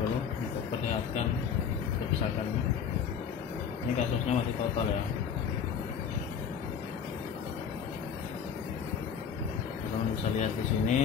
dulu untuk perlihatkan kerusakannya. Ini kasusnya masih total ya. Teman bisa lihat di sini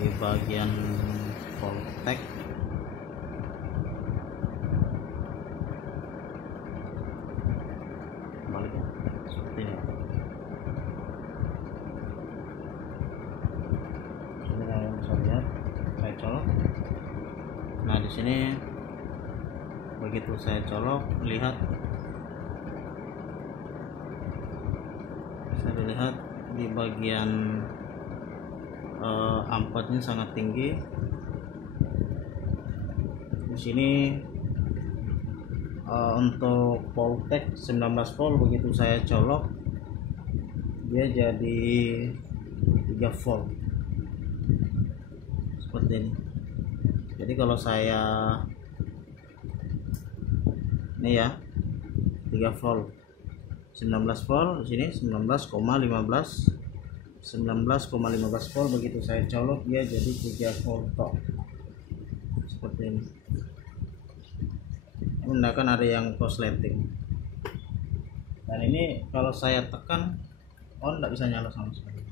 di bagian voltek balik ya, seperti ini. Ini kalian bisa lihat saya colok. Nah di sini begitu saya colok, lihat bisa dilihat di bagian ampotnya sangat tinggi. Di sini untuk voltek 19 volt, begitu saya colok dia jadi 3 volt seperti ini. Jadi kalau saya ini ya 3 volt 19 volt, di sini 19,15 volt, begitu saya colok dia jadi 3 volt tok. Seperti ini. Menggunakan ada yang korsleting. Dan ini kalau saya tekan on tidak bisa nyala sama sekali.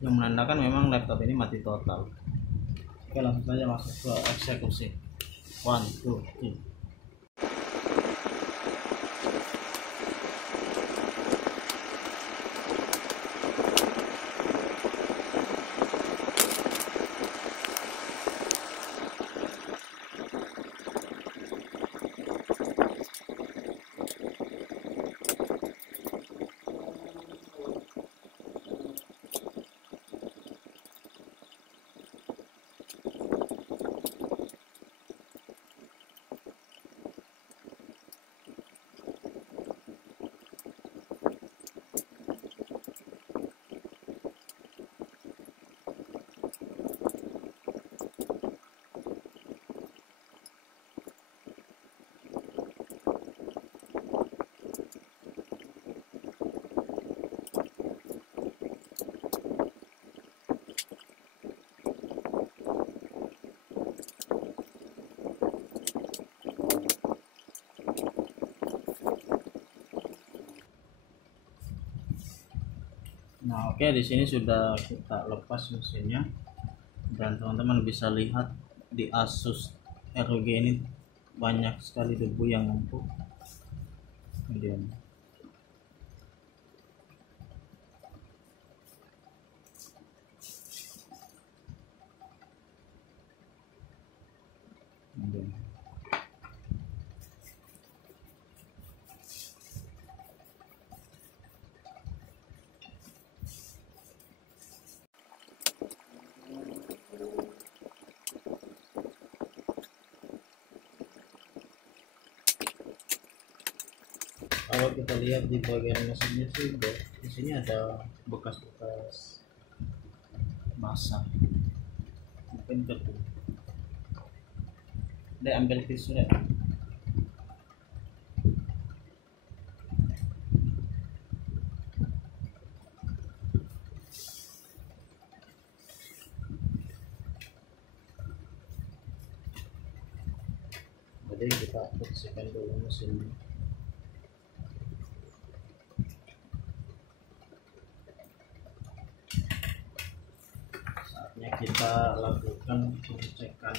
Yang menandakan memang laptop ini mati total. Oke, langsung saja masuk ke eksekusi. 1, 2, 3. Nah, oke, di sini sudah kita lepas mesinnya dan teman-teman bisa lihat di Asus ROG ini banyak sekali debu yang numpuk. Kemudian kalau kita lihat di bagian mesinnya sih, di sini ada bekas-bekas basah, mungkin ketuh. Dia ambil tisu deh. Jadi kita bersihkan dulu mesinnya. Saatnya kita lakukan pengecekan.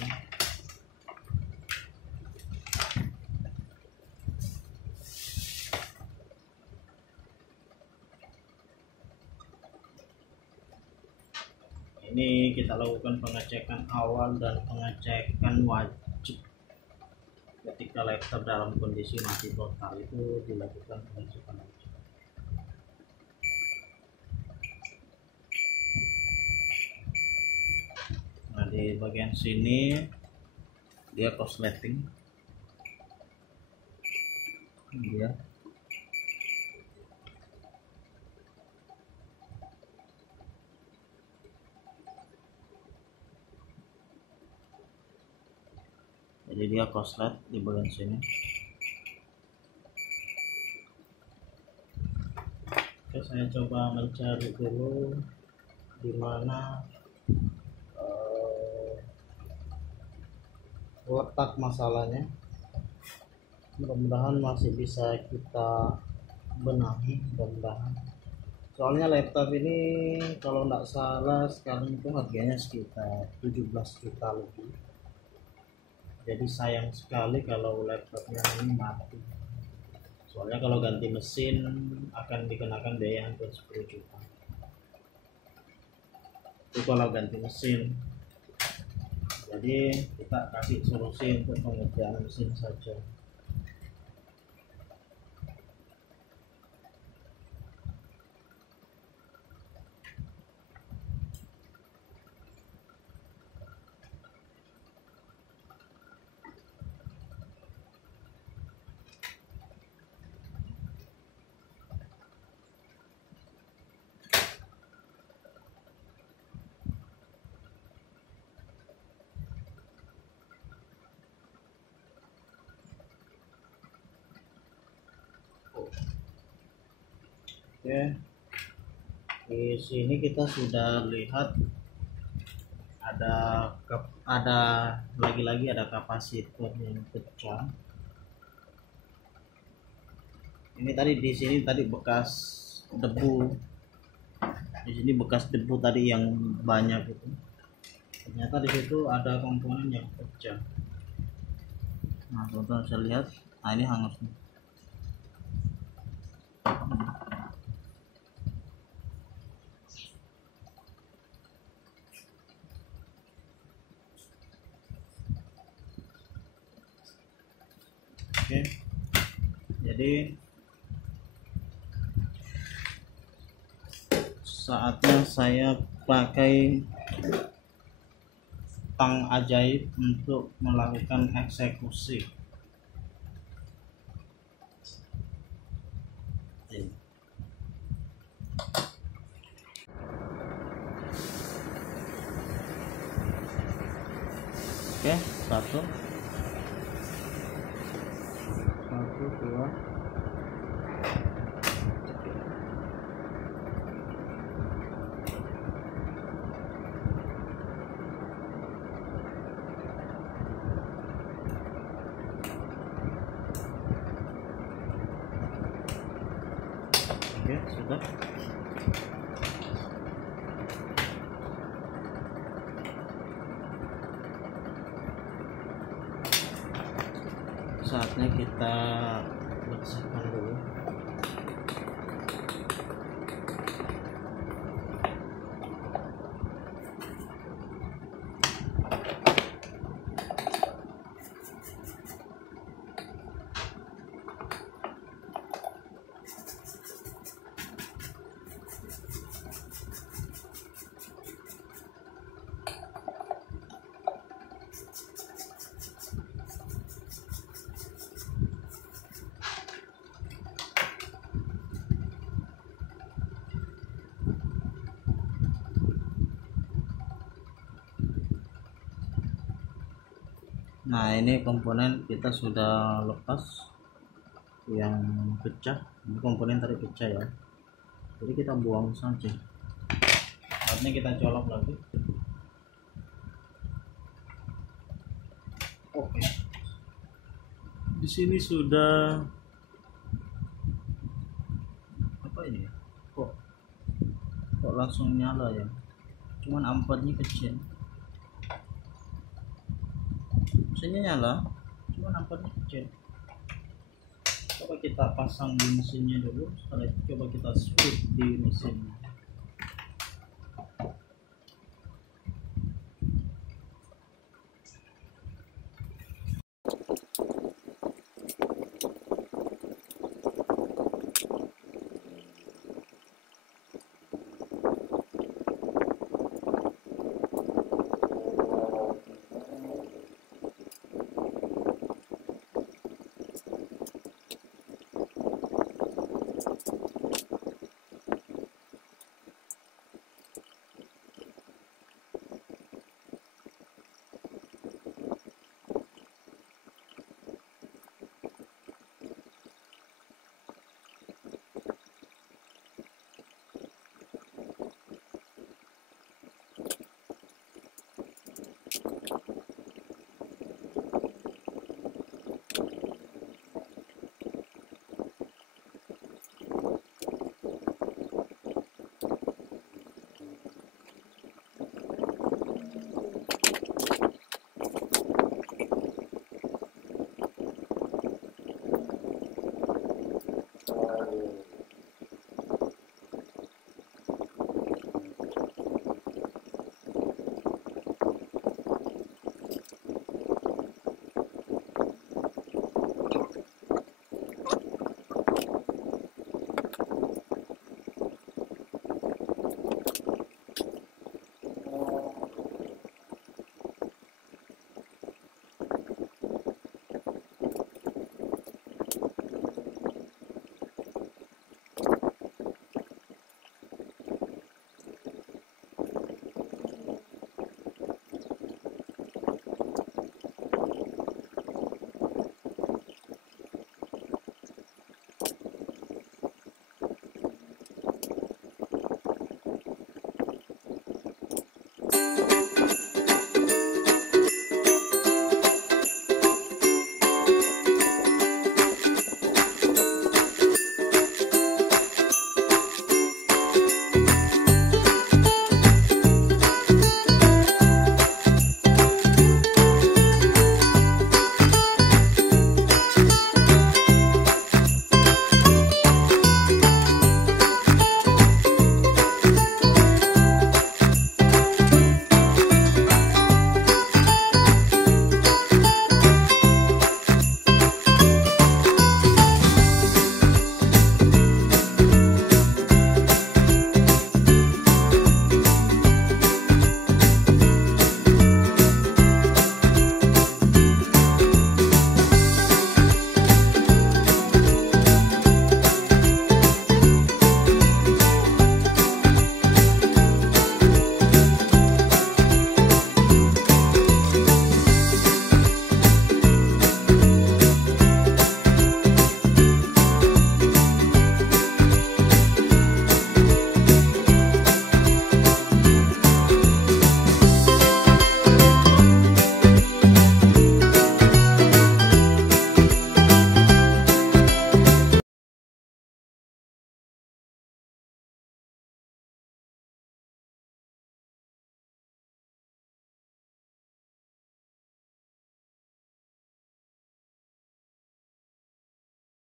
Ini kita lakukan pengecekan awal dan pengecekan wajib ketika laptop dalam kondisi mati total, itu dilakukan pengecekan wajib. Nah di bagian sini dia korsleting, dia jadi dia korslet di bagian sini. Oke, saya coba mencari dulu di mana letak masalahnya. Mudah-mudahan masih bisa kita benahi, mudah-mudahan. Soalnya laptop ini kalau nggak salah sekarang itu harganya sekitar 17 juta lebih. Jadi sayang sekali kalau laptopnya ini mati. Soalnya kalau ganti mesin akan dikenakan biaya hampir 10 juta. Itu kalau ganti mesin. Jadi kita kasih solusi untuk pengerjaan mesin saja. Oke, di sini kita sudah lihat ada lagi-lagi ada kapasitor yang pecah. Ini tadi di sini tadi bekas debu. Di sini bekas debu tadi yang banyak itu. Ternyata di situ ada komponen yang pecah. Nah, teman-teman bisa lihat. Nah, ini hangus nih. Oke, jadi saatnya saya pakai tang ajaib untuk melakukan eksekusi. Oke, satu, dua, oke, sudah. Saatnya kita bersihkan dulu. Nah, ini komponen kita sudah lepas yang pecah. Ini komponen tadi pecah ya, jadi kita buang saja. Saatnya kita colok lagi. Oke, di sini sudah apa ini? Kok langsung nyala ya? Cuman ampernya kecil. Mesinnya nyala, cuma ampernya kecil. Coba kita pasang di mesinnya dulu, setelah itu coba kita switch di mesinnya.